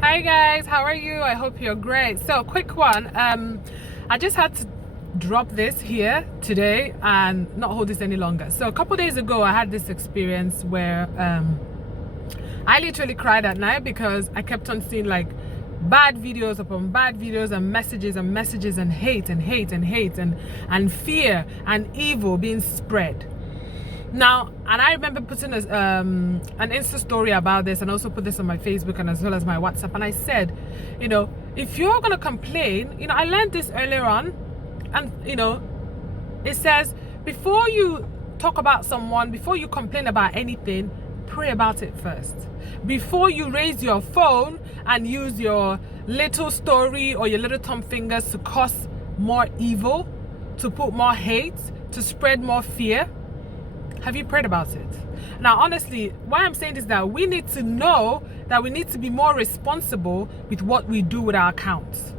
Hi guys, how are you? I hope you're great. So quick one. I just had to drop this here today and not hold this any longer. So a couple days ago I had this experience where I literally cried at night because I kept on seeing like bad videos upon bad videos and messages and messages and hate and hate and hate and fear and evil being spread. Now, and I remember putting an Insta story about this, and also put this on my Facebook and as well as my WhatsApp. And I said, if you're gonna complain, I learned this earlier on, and it says before you talk about someone, before you complain about anything, pray about it first. Before you raise your phone and use your little story or your little thumb fingers to cause more evil, to put more hate, to spread more fear. Have you prayed about it? Now, honestly, why I'm saying this is that we need to know that we need to be more responsible with what we do with our accounts.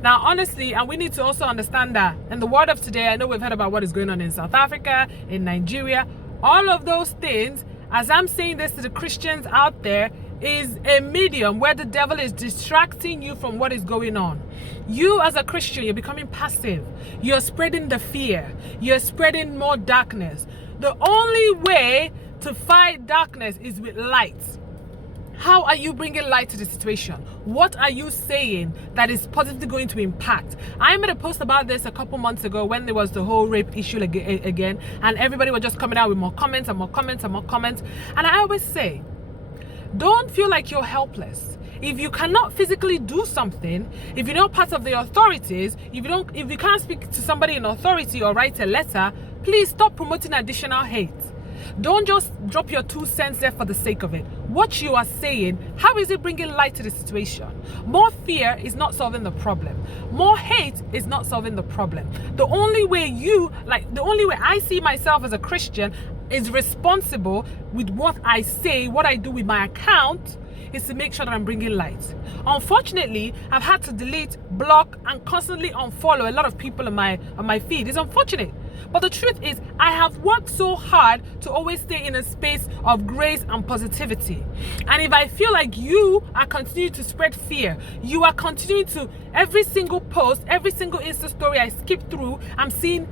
Now, honestly, and we need to also understand that in the world of today, I know we've heard about what is going on in South Africa, in Nigeria, all of those things, as I'm saying this to the Christians out there, is a medium where the devil is distracting you from what is going on. You as a Christian, you're becoming passive. You're spreading the fear. You're spreading more darkness. The only way to fight darkness is with light. How are you bringing light to the situation? What are you saying that is positively going to impact? I made a post about this a couple months ago when there was the whole rape issue again, and everybody was just coming out with more comments and more comments and more comments. And I always say, don't feel like you're helpless. If you cannot physically do something, if you're not part of the authorities, if you can't speak to somebody in authority or write a letter, please stop promoting additional hate. Don't just drop your 2 cents there for the sake of it. What you are saying, how is it bringing light to the situation? More fear is not solving the problem. More hate is not solving the problem. The only way I see myself as a Christian is responsible with what I say, what I do with my account, is to make sure that I'm bringing light. Unfortunately, I've had to delete, block, and constantly unfollow a lot of people on my feed. It's unfortunate. But the truth is, I have worked so hard to always stay in a space of grace and positivity. And if I feel like you are continuing to spread fear, you are continuing to, every single post, every single Insta story I skip through, I'm seeing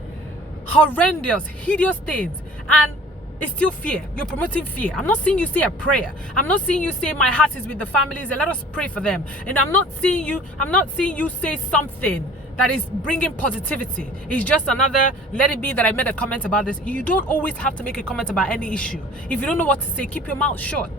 horrendous, hideous things. And it's still fear. You're promoting fear. I'm not seeing you say a prayer. I'm not seeing you say my heart is with the families and let us pray for them. And I'm not seeing you say something that is bringing positivity. It's just another let it be that I made a comment about this. You don't always have to make a comment about any issue. If you don't know what to say, keep your mouth shut.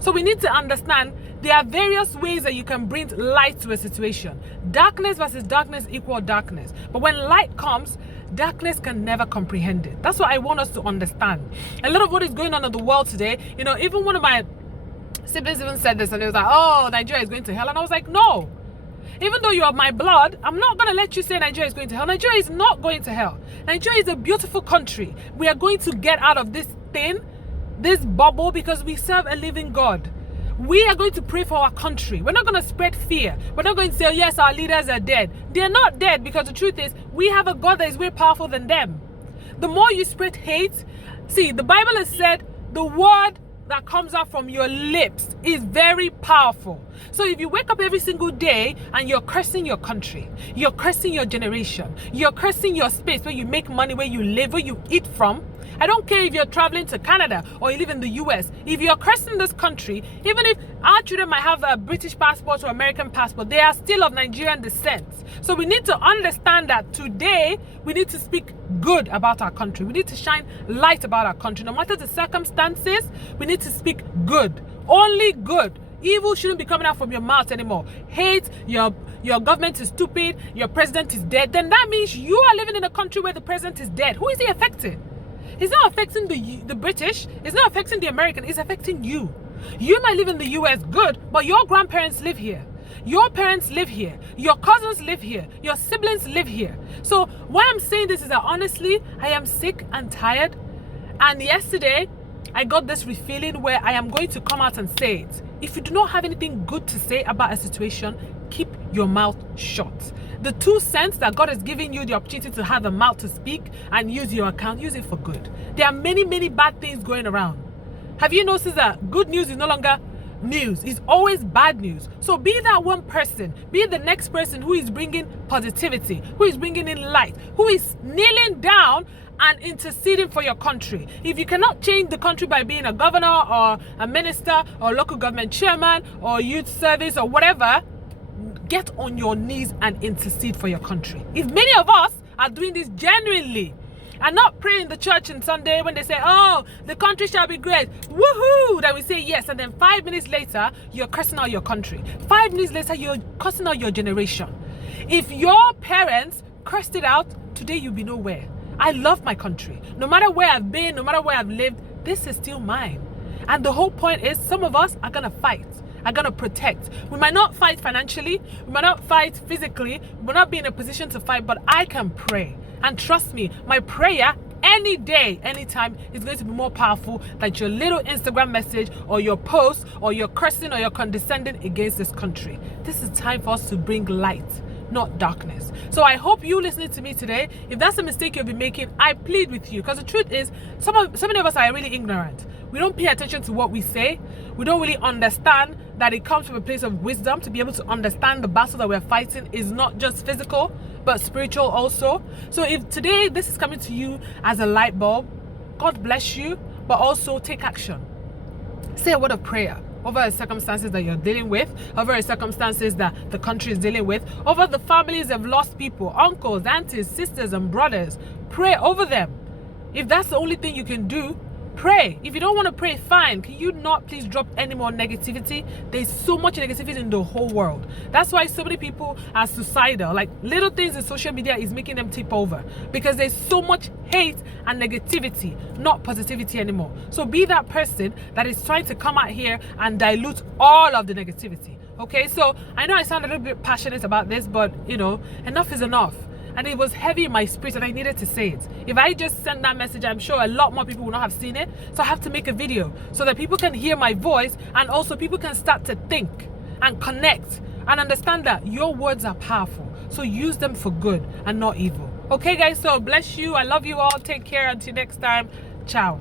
So we need to understand there are various ways that you can bring light to a situation. Darkness versus darkness equal darkness. But when light comes, darkness can never comprehend it. That's what I want us to understand. A lot of what is going on in the world today, even one of my siblings even said this, and it was like, oh, Nigeria is going to hell. And I was like, no. Even though you are my blood, I'm not going to let you say Nigeria is going to hell. Nigeria is not going to hell. Nigeria is a beautiful country. We are going to get out of this thing, this bubble, because we serve a living God. We are going to pray for our country. We're not going to spread fear. We're not going to say, oh, yes, our leaders are dead. They're not dead, because the truth is, we have a God that is way powerful than them. The more you spread hate, see, the Bible has said the word that comes out from your lips is very powerful. So if you wake up every single day and you're cursing your country, you're cursing your generation, you're cursing your space where you make money, where you live, where you eat from, I don't care if you're traveling to Canada or you live in the US. If you're cursing this country, even if our children might have a British passport or American passport, they are still of Nigerian descent. So we need to understand that today we need to speak good about our country. We need to shine light about our country. No matter the circumstances, we need to speak good. Only good. Evil shouldn't be coming out from your mouth anymore. Hate, your government is stupid, your president is dead. Then that means you are living in a country where the president is dead. Who is he affecting? It's not affecting the British. It's not affecting the American. It's affecting you. You might live in the US, good, but your grandparents live here. Your parents live here. Your cousins live here. Your siblings live here. So why I'm saying this is that honestly, I am sick and tired. And yesterday, I got this feeling where I am going to come out and say it. If you do not have anything good to say about a situation, keep your mouth shut. The 2 cents that God has given you the opportunity to have a mouth to speak and use your account, use it for good. There are many, many bad things going around. Have you noticed that good news is no longer news. It's always bad news. So be that one person, be the next person who is bringing positivity, who is bringing in light, who is kneeling down and interceding for your country. If you cannot change the country by being a governor or a minister or local government chairman or youth service or whatever, get on your knees and intercede for your country. If many of us are doing this genuinely and not praying in the church on Sunday when they say, oh, the country shall be great, woohoo, then we say yes, and then 5 minutes later, you're cursing out your country. 5 minutes later, you're cursing out your generation. If your parents cursed it out, today you'll be nowhere. I love my country. No matter where I've been, no matter where I've lived, this is still mine. And the whole point is some of us are going to fight, are going to protect. We might not fight financially, we might not fight physically, we might not be in a position to fight, but I can pray. And trust me, my prayer any day, anytime is going to be more powerful than your little Instagram message or your post or your cursing or your condescending against this country. This is time for us to bring light, not darkness. So I hope you listening to me today, if that's a mistake you'll be making, I plead with you, because the truth is so many of us are really ignorant. We don't pay attention to what we say. We don't really understand that it comes from a place of wisdom to be able to understand the battle that we're fighting is not just physical but spiritual also. So if today this is coming to you as a light bulb, God bless you, but also take action. Say a word of prayer over the circumstances that you're dealing with, over the circumstances that the country is dealing with, over the families that have lost people, uncles, aunties, sisters, and brothers. Pray over them. If that's the only thing you can do, pray. If you don't want to pray, fine. Can you not please drop any more negativity? There's so much negativity in the whole world. That's why so many people are suicidal. Like little things in social media is making them tip over, because there's so much hate and negativity, not positivity anymore. So be that person that is trying to come out here and dilute all of the negativity. Okay, so I know I sound a little bit passionate about this, but you know, enough is enough. And it was heavy in my spirit and I needed to say it. If I just sent that message, I'm sure a lot more people would not have seen it. So I have to make a video so that people can hear my voice, and also people can start to think and connect and understand that your words are powerful. So use them for good and not evil. Okay guys, so bless you. I love you all. Take care. Until next time. Ciao.